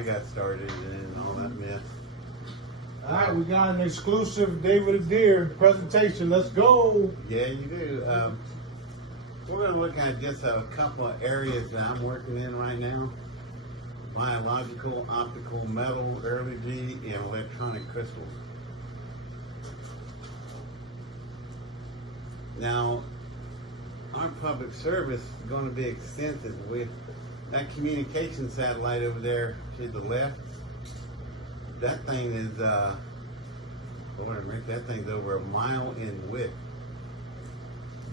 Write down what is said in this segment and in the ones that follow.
I got started and all that mess. All right, we got an exclusive David Adair presentation. Let's go. Yeah, you do. We're going to look at just a couple of areas that I'm working in right now. Biological, optical, metal, early G, and electronic crystals. Now, our public service is going to be extensive with that communication satellite over there to the left. That thing is, that thing's over a mile in width.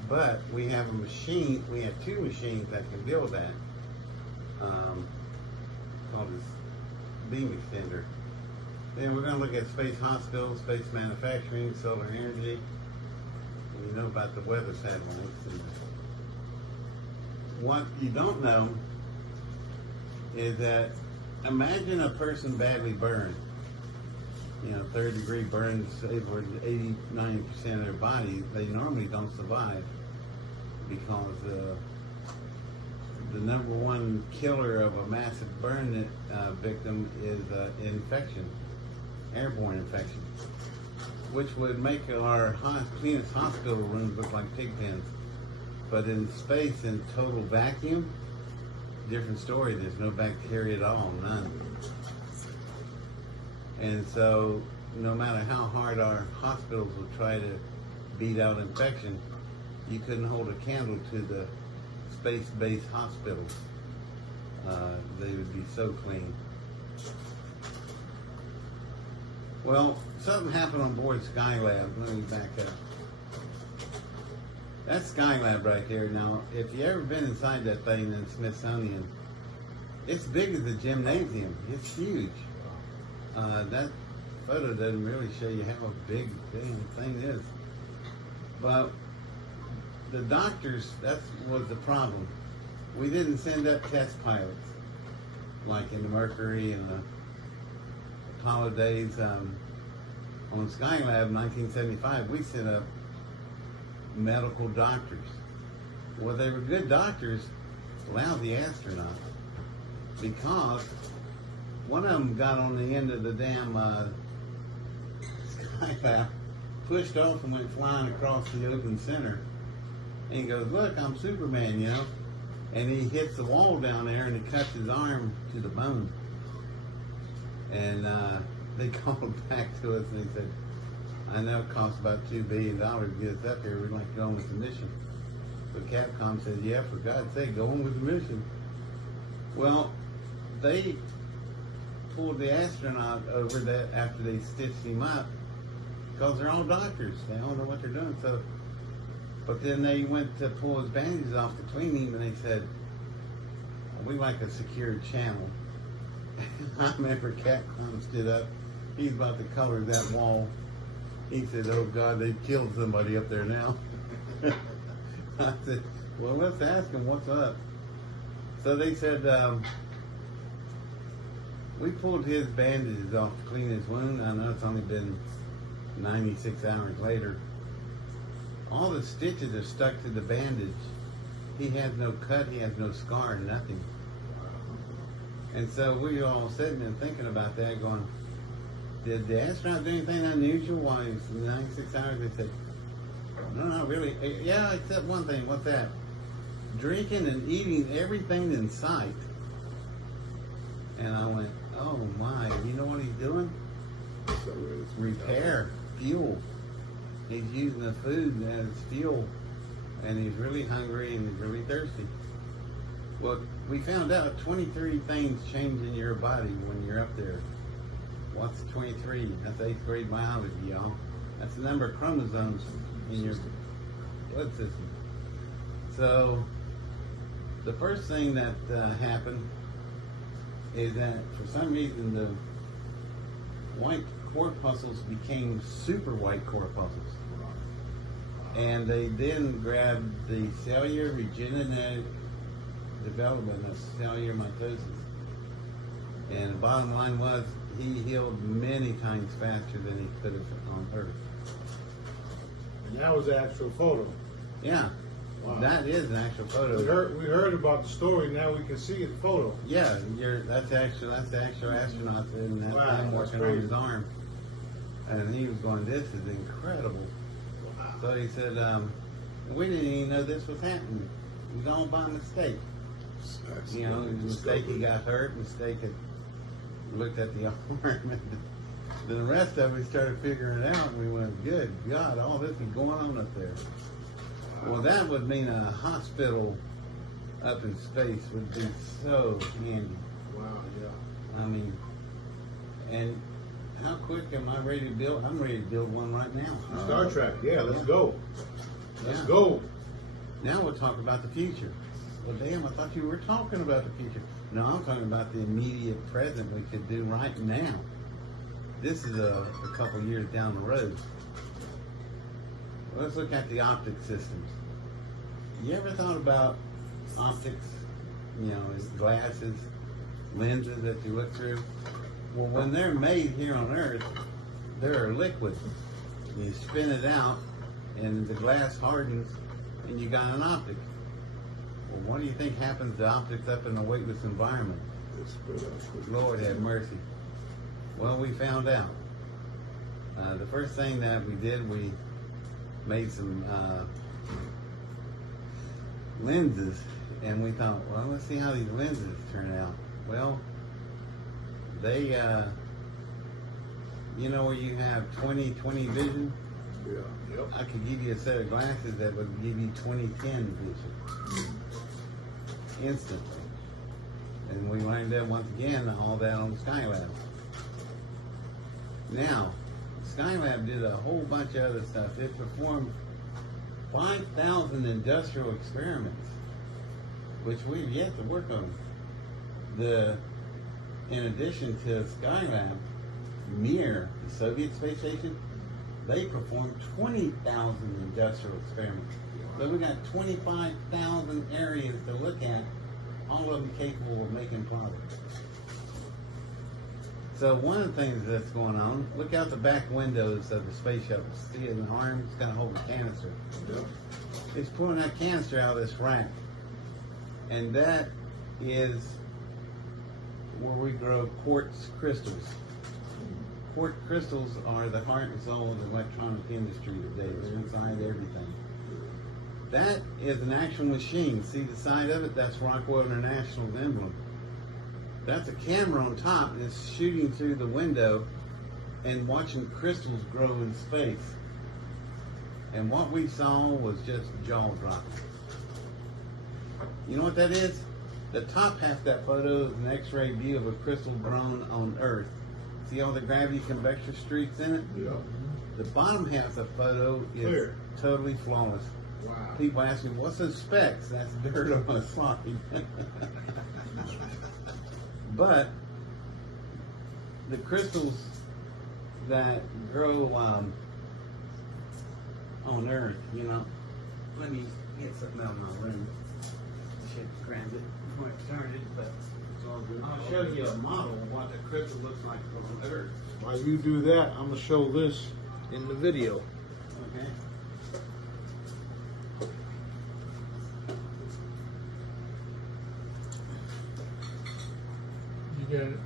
But we have a machine, we have two machines that can deal with that. Called this beam extender. Then we're going to look at space hospitals, space manufacturing, solar energy. And you know about the weather satellites. And what you don't know is that imagine a person badly burned. You know, third-degree burns over 80–90% of their body. They normally don't survive because the number one killer of a massive burn victim is infection, airborne infection, which would make our cleanest hospital rooms look like pig pens. But in space, in total vacuum, different story. There's no bacteria at all, none. And so, no matter how hard our hospitals will try to beat out infection, you couldn't hold a candle to the space-based hospitals. They would be so clean. Well, something happened on board Skylab. Let me back up. That's Skylab right there. Now, if you ever been inside that thing in Smithsonian, it's big as a gymnasium. It's huge. That photo doesn't really show you how big the thing is. But the doctors, that was the problem. We didn't send up test pilots like in the Mercury and the Apollo days. On Skylab in 1975, we sent up medical doctors. Well, they were good doctors, lousy astronauts, because one of them got on the end of the damn Skylab, pushed off and went flying across the open center. And he goes, "Look, I'm Superman, you know." And he hits the wall down there and he cuts his arm to the bone. And they called back to us and they said, "I know it costs about $2 billion to get us up here. We'd like to go on with the mission." But Capcom said, "Yeah, for God's sake, go on with the mission." Well, they pulled the astronaut over that after they stitched him up, because they're all doctors. They all know what they're doing. So, but then they went to pull his bandages off to clean him, and they said, "We like a secured channel." I remember Capcom stood up. He's about to color that wall. He said, "Oh God, they've killed somebody up there now." I said, "Well, let's ask him what's up." So they said, we pulled his bandages off to clean his wound. I know it's only been 96 hours later. All the stitches are stuck to the bandage. He has no cut, he has no scar, nothing. And so we were all sitting and thinking about that, going, did the astronaut do anything unusual while he was in 96 hours? They said, "No, not really. Yeah, except one thing." "What's that?" "Drinking and eating everything in sight." And I went, "Oh my, you know what he's doing?" Repair, fuel. He's using the food as fuel, and he's really hungry and he's really thirsty. Well, we found out 23 things change in your body when you're up there. What's 23? That's 8th grade biology, y'all. That's the number of chromosomes in your blood system. So, the first thing that happened is that for some reason the white corpuscles became super white corpuscles. And they then grabbed the cellular regenerative development of cellular mitosis. And the bottom line was, he healed many times faster than he could have on Earth. And that was the actual photo. Yeah. Wow. That is an actual photo. We heard about the story. Now we can see it photo. Yeah, that's the actual astronaut, and that's Wow, him that's working on his arm. And he was going, "This is incredible." Wow. So he said, "We didn't even know this was happening. It was all by mistake." You know, mistake he got hurt, mistake it looked at the arm, and then the rest of it we started figuring it out, and we went, "Good God, all this is going on up there." Well, that would mean a hospital up in space would be so handy. Wow, yeah. I mean, and how quick am I ready to build? I'm ready to build one right now. Star Trek, yeah, let's go. Let's Yeah. go. Now we'll talk about the future. Well, damn, I thought you were talking about the future. No, I'm talking about the immediate present we could do right now. This is a couple years down the road. Let's look at the optic systems. You ever thought about optics? You know, as glasses, lenses that you look through? Well, when they're made here on Earth, they're liquid. You spin it out, and the glass hardens, and you got an optic. Well, what do you think happens to optics up in a weightless environment? Lord have mercy. Well, we found out. The first thing that we did, we made some lenses, and we thought, well, let's see how these lenses turn out. Well, they, you know, where you have 20/20 vision? Yeah, yep. I could give you a set of glasses that would give you 20/10 vision instantly. And we learned that once again, all that on Skylab. Now, Skylab did a whole bunch of other stuff. It performed 5,000 industrial experiments, which we've yet to work on. In addition to Skylab, Mir, the Soviet space station, they performed 20,000 industrial experiments. So we got 25,000 areas to look at, all of them capable of making products. So one of the things that's going on, look out the back windows of the space shuttle. See an arm, it's got to hold a canister. Yep. It's pulling that canister out of this rack. And that is where we grow quartz crystals. Quartz crystals are the heart and soul of the electronic industry today. They're inside everything. That is an actual machine. See the side of it? That's Rockwell International's emblem. That's a camera on top, and it's shooting through the window and watching crystals grow in space. And what we saw was just jaw-dropping. You know what that is? The top half of that photo is an X-ray view of a crystal grown on Earth. See all the gravity convection streaks in it? Yeah. The bottom half of the photo is Clear. totally flawless. Wow. People ask me, what's those specks? That's dirt on my slide. But the crystals that grow on Earth, you know, let me get something out of my room. Should grab it before I started, but I'll show you a model of what the crystal looks like on Earth. While you do that, I'm gonna show this in the video. Okay. You got it.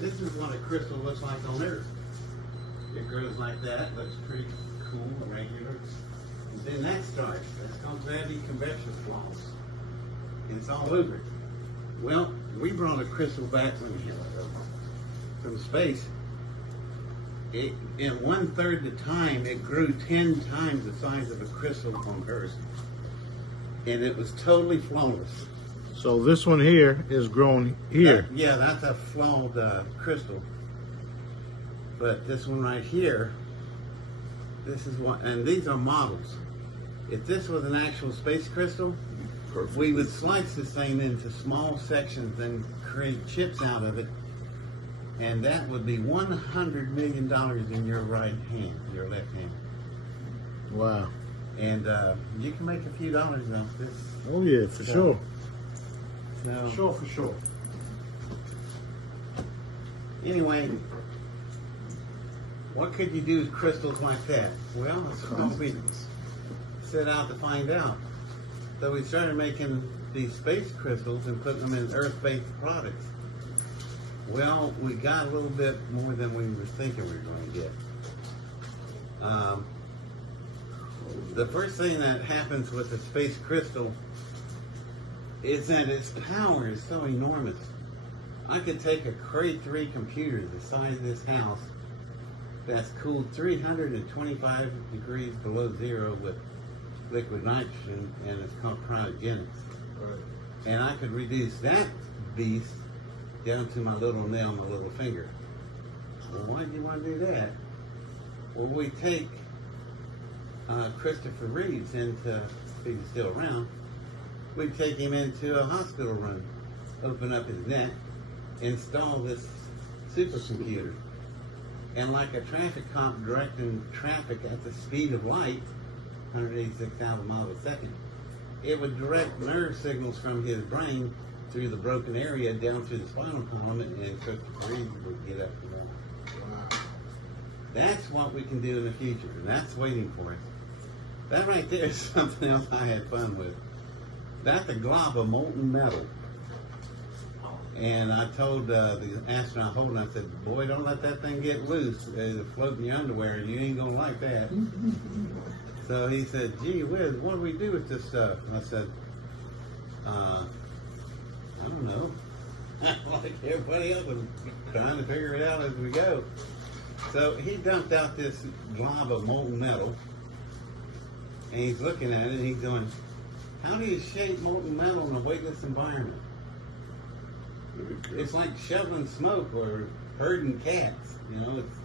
This is what a crystal looks like on Earth. It grows like that, looks pretty cool, regular. And then that starts. That's called gravity convection flaws. And it's all over it. Well, we brought a crystal back from space. In 1/3 the time, it grew 10 times the size of a crystal on Earth. And it was totally flawless. So this one here is grown here. Yeah, that's a flawed crystal. But this one right here, this is what, and these are models. If this was an actual space crystal, we would slice this thing into small sections and create chips out of it. And that would be $100 million in your right hand, your left hand. Wow. And you can make a few dollars off this. Oh yeah, for sure. So, For sure. anyway, what could you do with crystals like that? Well, that's what we set out to find out. So we started making these space crystals and putting them in Earth-based products. Well, we got a little bit more than we were thinking we were going to get. The first thing that happens with the space crystal is that its power is so enormous. I could take a Cray 3 computer the size of this house that's cooled 325 degrees below zero with liquid nitrogen, and it's called cryogenics. Right. And I could reduce that beast down to my little nail and my little finger. Well, why do you want to do that? Well, we take Christopher Reeves into, if he's still around, we'd take him into a hospital room, open up his neck, install this supercomputer, and like a traffic cop directing traffic at the speed of light, 186,000 miles a second, it would direct nerve signals from his brain through the broken area down to the spinal column, and Christopher Reeves would get up and run. Wow. That's what we can do in the future, and that's waiting for us. That right there is something else I had fun with. That's a glob of molten metal. And I told the astronaut holding, I said, boy, don't let that thing get loose. It'll float in your underwear, and you ain't going to like that. So he said, gee whiz, what do we do with this stuff? And I said, I don't know. Like everybody else, I'm trying to figure it out as we go. So he dumped out this glob of molten metal, and he's looking at it, and he's going, how do you shape molten metal in a weightless environment? It's like shoveling smoke or herding cats. You know, it's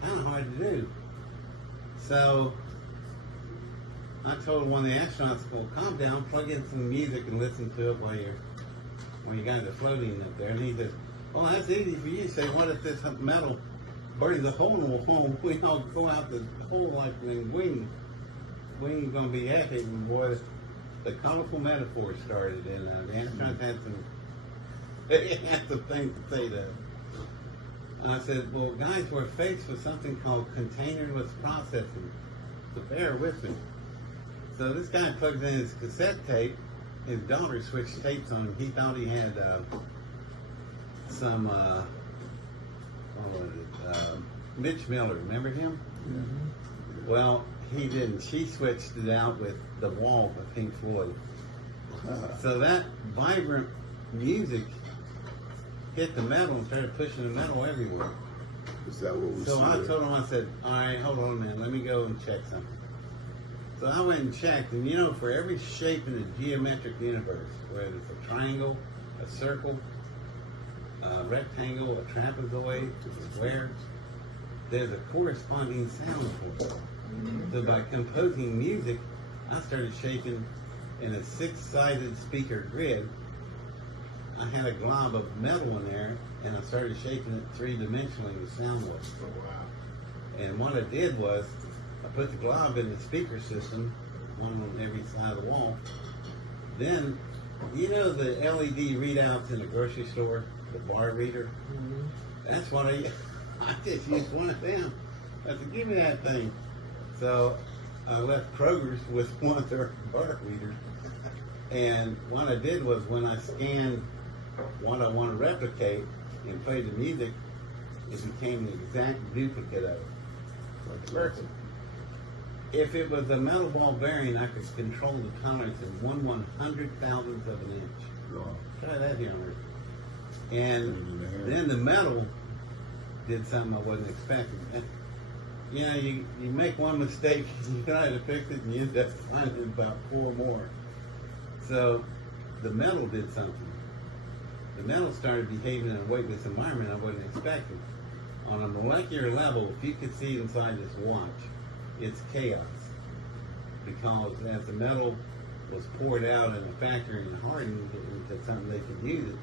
kind of hard to do. So I told one of the astronauts, well, calm down, plug in some music and listen to it while you guys are floating up there. And he says, well, that's easy for you to say. What if this metal burns a hole in the wall? We all go out the hole like when we ain't going to be happy. And boy, the colorful metaphor started, and the astronauts had some things to say to it. And I said, well, guys, we're faced with something called containerless processing. So bear with me. So this guy plugs in his cassette tape. His daughter switched tapes on him. He thought he had some, what was it? Mitch Miller. Remember him? Mm-hmm. Well, he didn't. She switched it out with The Wall by Pink Floyd. So that vibrant music hit the metal and started pushing the metal everywhere. Is that what we So see I there? told him, I said, all right, hold on a minute, let me go and check something. So I went and checked, and you know, for every shape in the geometric universe, whether it's a triangle, a circle, a rectangle, a trapezoid, a square, there's a corresponding sound for it. So by composing music, I started shaping in a 6-sided speaker grid. I had a glob of metal in there, and I started shaping it 3-dimensionally with sound waves. Oh, wow. And what I did was, I put the glob in the speaker system, one on every side of the wall. Then, you know the LED readouts in the grocery store, the bar reader? Mm-hmm. That's what I just used one of them. I said, give me that thing. So I left Kroger's with one of their bar readers. And what I did was, when I scanned what I want to replicate and played the music, it became an exact duplicate of it. Perfect. If it was a metal ball bearing, I could control the tolerance in 1/100,000th of an inch. Wow. Try that here on Earth. And then the metal did something I wasn't expecting. And, you know, you make one mistake, you try to fix it, and you end up finding about 4 more. So the metal did something. The metal started behaving in a weightless environment I wasn't expecting. On a molecular level, if you could see inside this watch, it's chaos. Because as the metal was poured out in the factory and hardened into something they could use it,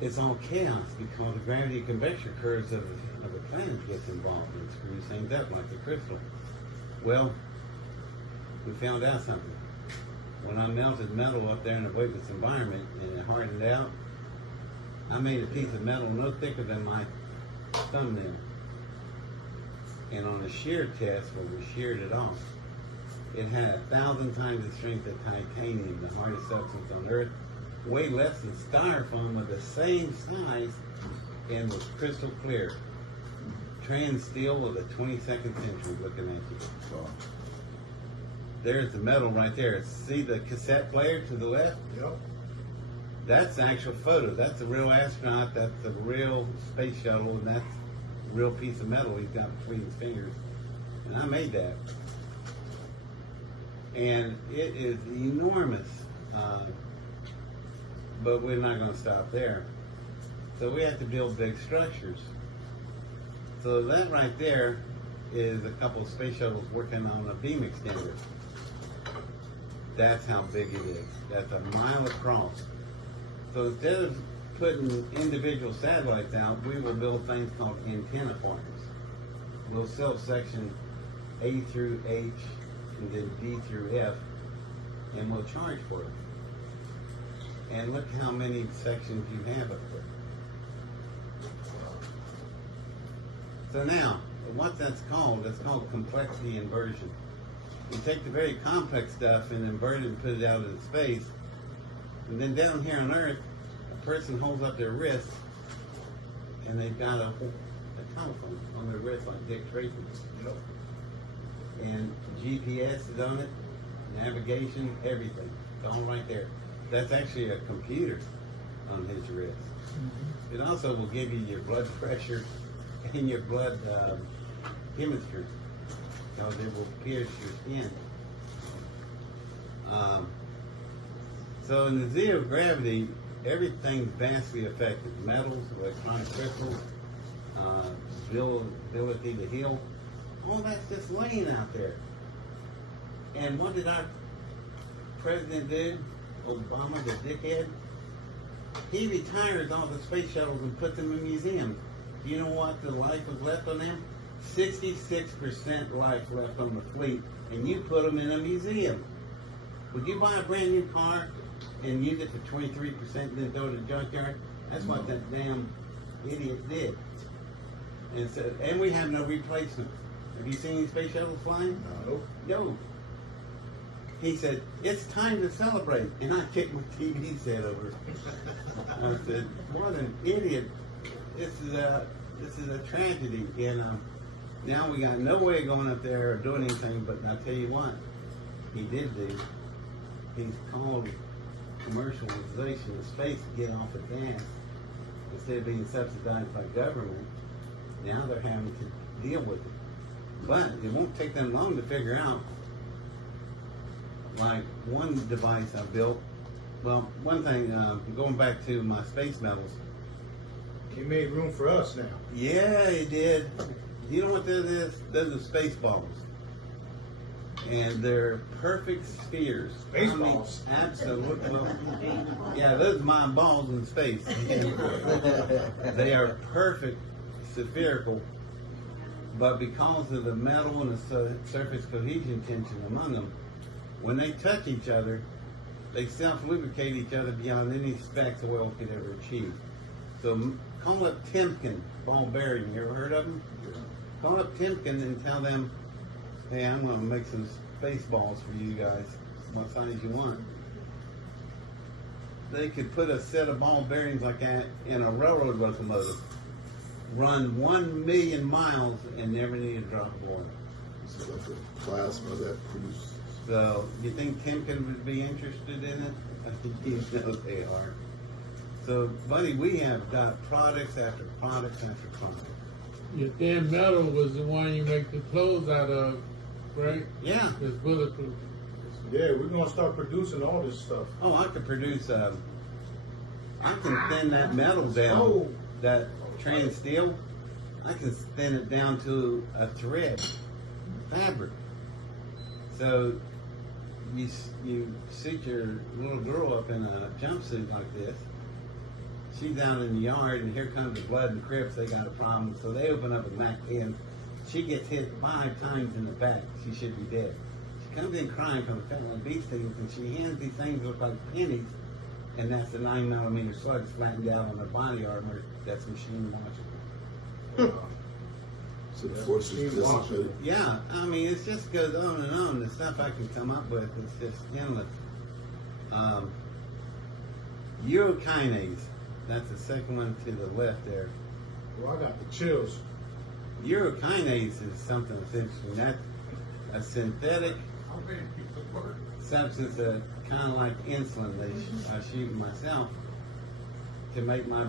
it's all chaos because the gravity convection curves of the planet gets involved and screws things up like the crystal. Well, we found out something. When I melted metal up there in a weightless environment and it hardened out, I made a piece of metal no thicker than my thumbnail. And on a shear test, where we sheared it off, it had 1,000 times the strength of titanium, the hardest substance on Earth, way less than styrofoam of the same size, and was crystal clear. Trans steel of the 22nd century looking at you. Wow. There's the metal right there. See the cassette player to the left? Yep. That's the actual photo. That's the real astronaut. That's the real space shuttle, and that's the real piece of metal he's got between his fingers. And I made that. And it is enormous. But we're not going to stop there. So we have to build big structures. So that right there is a couple of space shuttles working on a beam extender. That's how big it is. That's a mile across. So instead of putting individual satellites out, we will build things called antenna farms. We'll self-section A through H and then D through F, and we'll charge for it. And look how many sections you have up there. So now, what that's called, it's called complexity inversion. You take the very complex stuff and invert it and put it out into space, and then down here on Earth, a person holds up their wrist, and they've got a telephone on their wrist like Dick Tracy. Yep. And GPS is on it, navigation, everything. It's all right there. That's actually a computer on his wrist. Mm-hmm. It also will give you your blood pressure and your blood chemistry, because it will pierce your skin. So in the zero gravity, everything's vastly affected. Metals, electronic crystals, ability to heal, all that's just laying out there. And what did our president do? Obama, the dickhead? He retires all the space shuttles and puts them in museums. Do you know what the life was left on them? 66% life left on the fleet, and you put them in a museum. Would you buy a brand new car and use it for 23% and then throw it in the junkyard? That's what that damn idiot did. And so, and we have no replacement. Have you seen these space shuttles flying? No. No. He said, it's time to celebrate. And I kicked my TV set over. I said, what an idiot. This is a tragedy. And now we got no way of going up there or doing anything, but I'll tell you what he did do. He's called commercialization of space to get off of gas. Instead of being subsidized by government, now they're having to deal with it. But it won't take them long to figure out. Like one device I built, well, one thing, going back to my space metals. He made room for us now. Yeah, he did. You know what that is? Those are space balls. And they're perfect spheres. Space balls? Absolutely. Yeah, those are my balls in space. They are perfect spherical, but because of the metal and the surface cohesion tension among them, when they touch each other, they self-lubricate each other beyond any specs oil could ever achieve. So call up Timken ball bearing. You ever heard of them? Yeah. Call up Timken and tell them, hey, I'm going to make some space balls for you guys, what size you want. They could put a set of ball bearings like that in a railroad locomotive, run 1 million miles, and never need a drop of water. So like the plasma that produces. So, you think Timken would be interested in it? I think you know they are. So, buddy, we have got products after products after products. Your thin metal was the one you make the clothes out of, right? Yeah. It's bulletproof. Yeah, we're gonna start producing all this stuff. Oh, I could produce, I can thin that metal down, Oh. that trans steel, I can thin it down to a thread, fabric. So, you suit your little girl up in a jumpsuit like this, she's out in the yard, and here comes the Blood and Crips. They got a problem, so they open up a MAC-10. She gets hit 5 times in the back. She should be dead. She comes in crying because of fentanyl beef things, and she hands these things that look like pennies, and that's the 9mm slugs flattened out on her body armor. That's machine washing. So the force is dissipated. Yeah, I mean, it just goes on and on. The stuff I can come up with is just endless. Urokinase, that's the second one to the left there. Well, I got the chills. Urokinase is something that's interesting. That's a synthetic substance that kind of like insulin I shoot myself to make my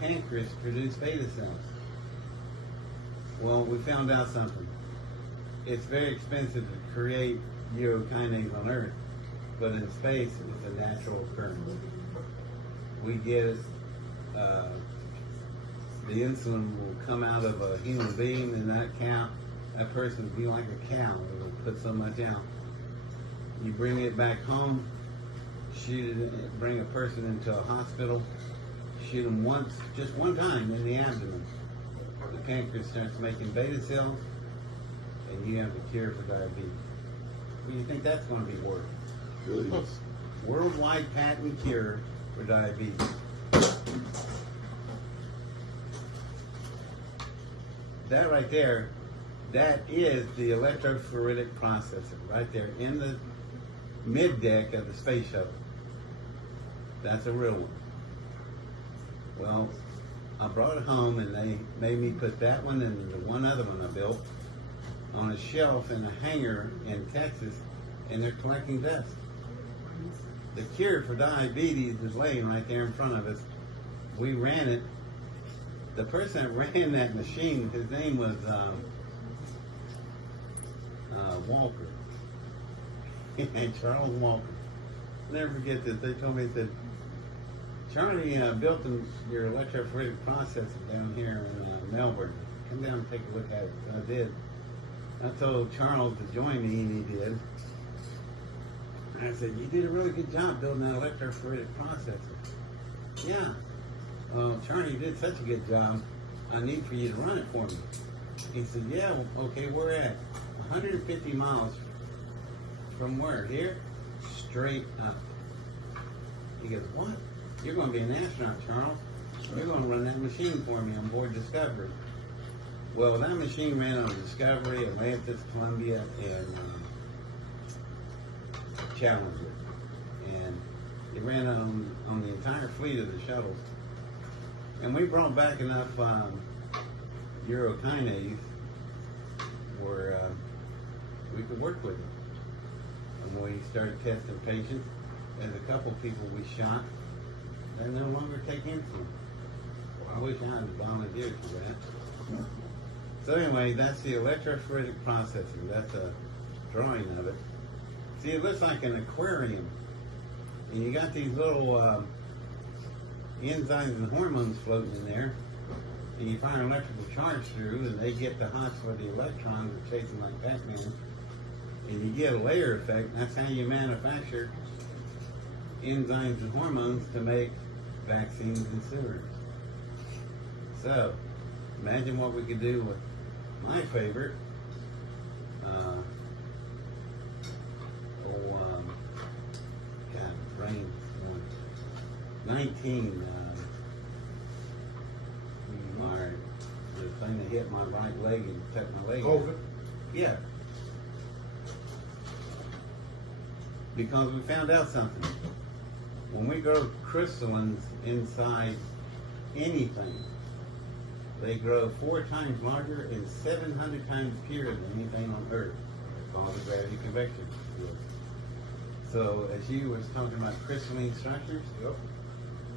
pancreas produce beta cells. Well, we found out something. It's very expensive to create urokinase on Earth, but in space it's a natural occurrence. We get the insulin will come out of a human being, and that person will be like a cow. It will put so much out. You bring it back home, shoot it, bring a person into a hospital, shoot them once, just one time in the abdomen. The pancreas starts making beta cells, and you have a cure for diabetes. What do you think that's going to be worth? Billions. Worldwide patent cure for diabetes. That right there, that is the electrophoretic processor right there in the mid deck of the space shuttle. That's a real one. Well, I brought it home, and they made me put that one and the one other one I built on a shelf in a hangar in Texas, and they're collecting dust. The cure for diabetes is laying right there in front of us. We ran it. The person that ran that machine, his name was Walker. Charles Walker. I'll never forget this. They told me, they said, Charlie built your electrophoretic processor down here in Melbourne. Come down and take a look at it. So I did. I told Charles to join me, and he did. And I said, you did a really good job building that electrophoretic processor. Yeah. Well, Charlie did such a good job, I need for you to run it for me. He said, yeah, well, okay, we're at 150 miles from where? Here? Straight up. He goes, what? You're going to be an astronaut, Charles. You're going to run that machine for me on board Discovery. Well, that machine ran on Discovery, Atlantis, Columbia, and Challenger. And it ran on the entire fleet of the shuttles. And we brought back enough urokinase where we could work with it. And we started testing patients. There's a couple people we shot. They no longer take insulin. I wish I had volunteered for that. So anyway, that's the electrophoretic processor. That's a drawing of it. See, it looks like an aquarium. And you got these little enzymes and hormones floating in there. And you fire an electrical charge through, and they get the hots where the electrons are chasing like Batman. And you get a layer effect. And that's how you manufacture enzymes and hormones to make vaccines and sewers. So, imagine what we could do with my favorite, brain, 19, the thing that hit my right leg and took my leg. COVID? Yeah. Because we found out something. When we grow crystallines inside anything, they grow 4 times larger and 700 times purer than anything on Earth. That's all the gravity convection is. So, as you were talking about crystalline structures, Yep.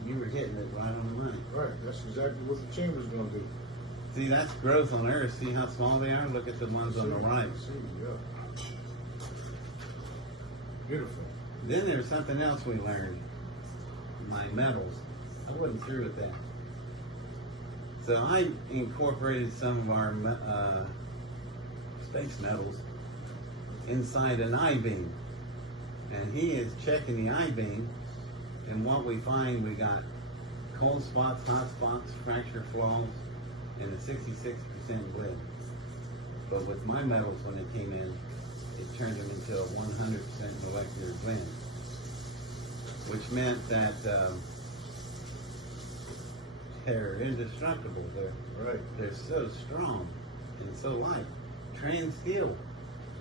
you were hitting it right on the money. Right. That's exactly what the chamber's going to do. See, that's growth on Earth. See how small they are? Look at the ones on the right. See, yeah. Beautiful. Then there's something else we learned. My metals. I wasn't through with that. So I incorporated some of our space metals inside an I-beam. And he is checking the I-beam, and what we find, we got cold spots, hot spots, fracture flaws, and a 66% blend. But with my metals, when they came in, it turned them into a 100% molecular blend, which meant that they're indestructible. They're so strong and so light. Trans steel.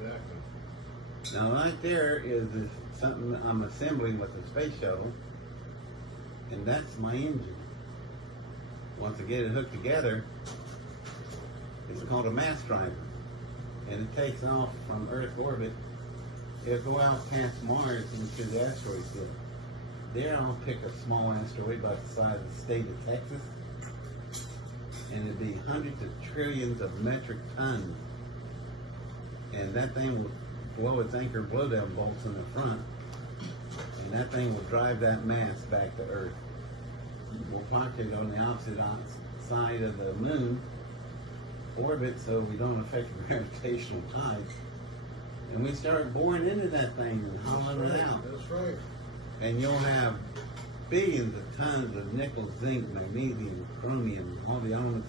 Exactly. Now right there is something I'm assembling with the space shuttle, and that's my engine. Once I get it hooked together, it's called a mass driver, and it takes off from Earth orbit. It'll go out past Mars into the asteroid field. There I'll pick a small asteroid about the size of the state of Texas, and it'd be hundreds of trillions of metric tons. And that thing will blow its anchor blowdown bolts in the front, and that thing will drive that mass back to Earth. We'll park it on the opposite side of the moon orbit so we don't affect the gravitational tides. And we start boring into that thing and hollowing it out. That's right. And you'll have billions of tons of nickel, zinc, magnesium, chromium, all the elements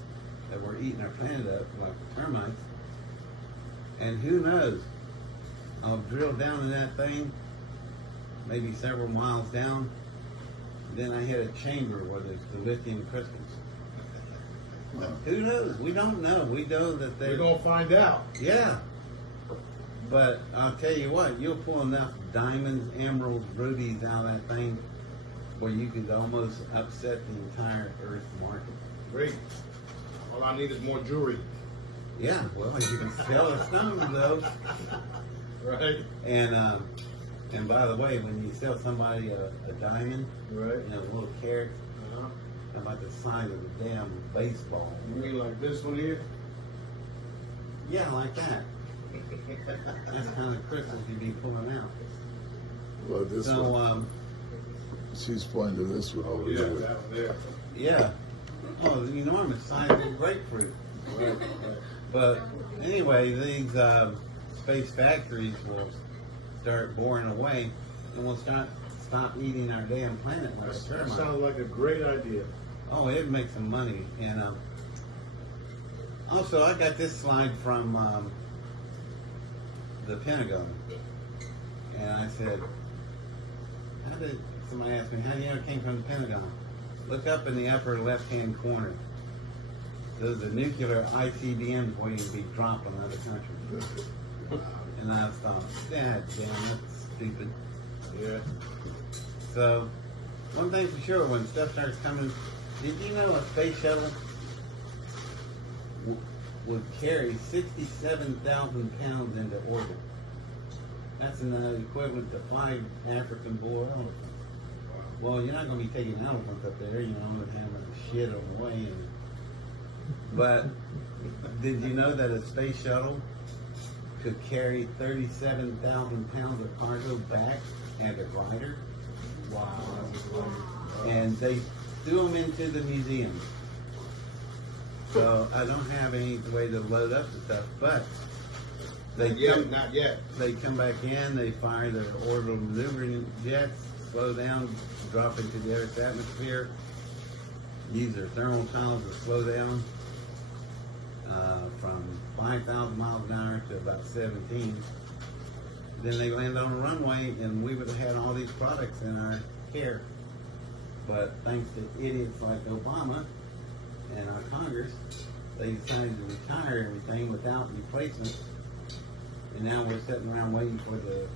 that we're eating our planet up like termites. And who knows? I'll drill down in that thing, maybe several miles down. Then I hit a chamber where there's the lithium crystals. Who knows? We don't know. We know that We're they're gonna find out. yeah. But I'll tell you what, you'll pull enough diamonds, emeralds, rubies out of that thing where you could almost upset the entire Earth market. Great. All I need is more jewelry. Yeah, well, you can sell a stone though. Right. And by the way, when you sell somebody a diamond, Right. you know, a little carat, Uh-huh. about the size of a damn baseball. You mean like this one here? Yeah, like that. That's the kind of crystals you'd be pulling out. Well, this So, one, she's pointing to this one over Yeah, there. that one there. yeah. Oh, the enormous size of a grapefruit. But anyway, these space factories will start boring away, and we'll stop eating our damn planet like a That termite. sounds like a great idea. Oh, it'd make some money. And also, I got this slide from the Pentagon, and I said, "How did?" Somebody asked me, "How do you know it came from the Pentagon?" Look up in the upper left-hand corner. Those are nuclear ICBMs waiting to be dropped on other countries. And I thought, God damn, that's stupid. Yeah. So, one thing for sure, when stuff starts coming, did you know a space shuttle would carry 67,000 pounds into orbit? That's an equivalent to 5 African bull elephants. Well, you're not going to be taking elephants up there, you know, and having shit on the way. But did you know that a space shuttle could carry 37,000 pounds of cargo back and a glider? Wow. And they threw them into the museum. So I don't have any way to load up the stuff, but they Not yet. they come back in, they fire their orbital maneuvering jets, slow down, drop into the Earth's atmosphere, use their thermal tunnels to slow down from 5,000 miles an hour to about 17. Then they land on a runway, and we would have had all these products in our care. But thanks to idiots like Obama and our Congress, they decided to retire everything without replacement. And now we're sitting around waiting for the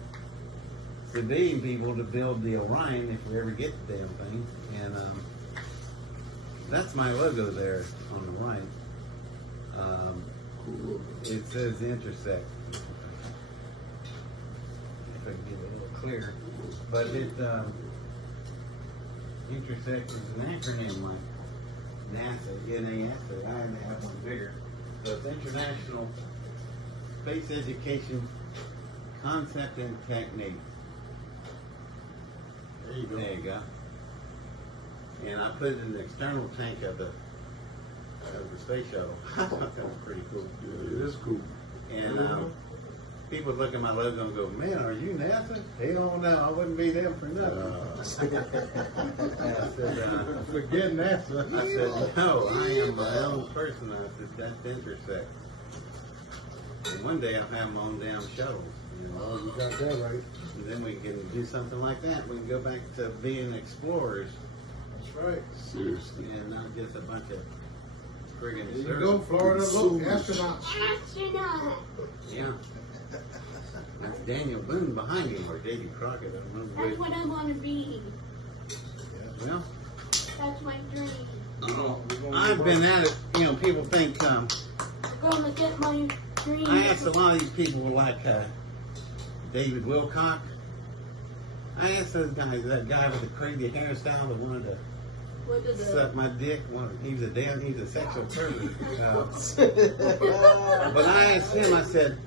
civilian people to build the Orion if we ever get the damn thing. And that's my logo there on the right. Cool. It says intersect. If I can get it a little clearer. But it intersect is an acronym like NASA, NASA. I had to have one bigger. So it's International Space Education Concept and Technique. There you go. There you go. And I put it in the external tank of the space shuttle. I thought that was pretty cool. Yeah, it is cool. And people look at my logo and go, man, are you NASA? They don't know. I wouldn't be them for nothing. I said, Forget NASA. I said, no, I am my own person. I said, that's intersect. And one day I'll have them on damn shuttles. You know? Oh, you got that right. And then we can do something like that. We can go back to being explorers That's right. Seriously. and not just a bunch of friggin' There you go, Florida. Look, astronauts. Astronaut. Yeah. That's Daniel Boone behind him, or Davy Crockett. I don't remember That's which. what I want to be. Well, That's my dream. I've been at it. You know, people think. I'm gonna get my dream. I asked a lot of these people like David Wilcock. I asked those guys, that guy with the crazy hairstyle that wanted to What is it? suck my dick. Well, he's a sexual pervert. But I asked him, I said,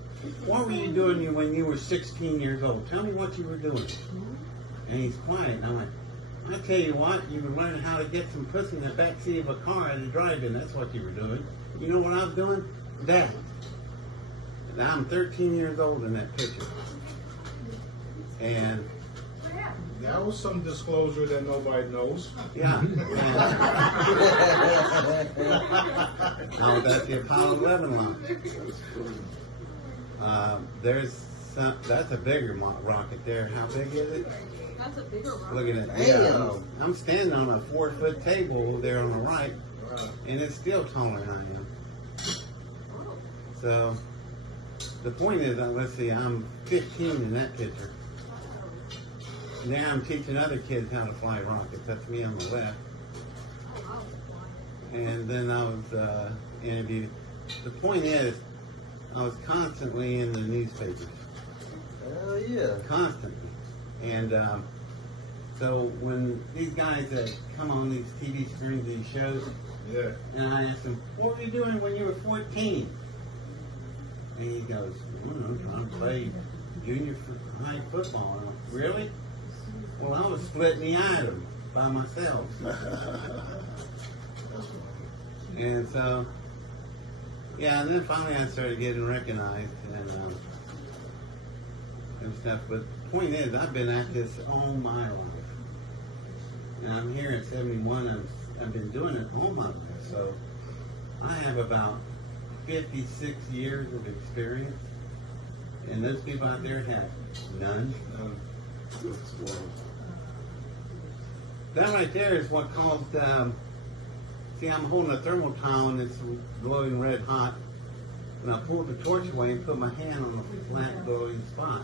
what were you doing when you were 16 years old? Tell me what you were doing. And he's quiet. And I went, I tell you what, you were learning how to get some pussy in the backseat of a car at a drive-in. That's what you were doing. You know what I was doing? That. And I'm 13 years old in that picture. And That was some disclosure that nobody knows. yeah. No, that's the Apollo 11 launch. That's a bigger rocket there. How big is it? That's a bigger rock. Look at it. Yeah, I'm standing on a 4-foot table there on the right, and it's still taller than I am. So the point is, let's see, I'm 15 in that picture. Now I'm teaching other kids how to fly rockets. That's me on the left. And then I was interviewed. The point is, I was constantly in the newspapers. Hell yeah. Constantly. And so when these guys that come on these TV screens, these shows, Yeah. and I asked him, what were you doing when you were 14? And he goes, I'm trying to play junior high football. And I went, really? Well, I was splitting the item by myself. And so, yeah, and then finally I started getting recognized and stuff. But the point is, I've been at this all my life. And I'm here at 71. I've been doing it all my life. So I have about 56 years of experience. And those people out there have none. That right there is what caused, see, I'm holding a thermal towel and it's glowing red hot. And I pulled the torch away and put my hand on a flat glowing spot.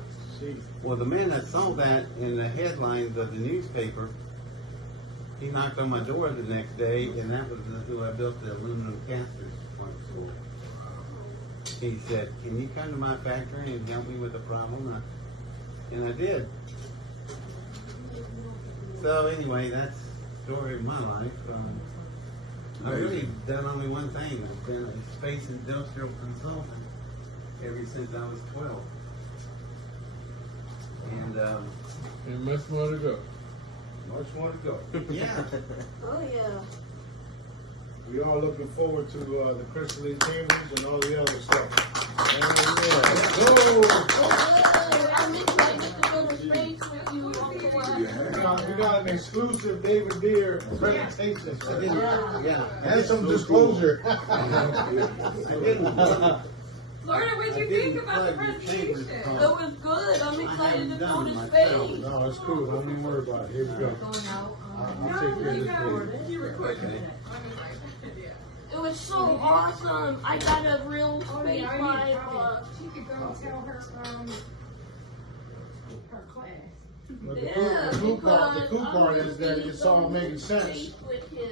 Well, the man that saw that in the headlines of the newspaper, he knocked on my door the next day, and that was who I built the aluminum casters for. He said, can you come to my factory and help me with the problem? And I did. So anyway, that's the story of my life. I've really done only one thing. I've been a space industrial consultant ever since I was 12. And much more to go. Much more to go. Yeah. Oh yeah. We are looking forward to the crystalline chambers and all the other stuff. I'm excited to go to space with you on the way. We got an exclusive David Adair presentation. Yeah. And some disclosure. Florida, what'd you think about the presentation? It was good. I'm excited to go to myself. space. No, it's cool. Don't even worry about it. Here we go. I'll take care of this for you. You recorded Okay. it. It was so awesome. I got a real space vibe. She could go tell her her class. But the cool part is that it's all making sense. Space with his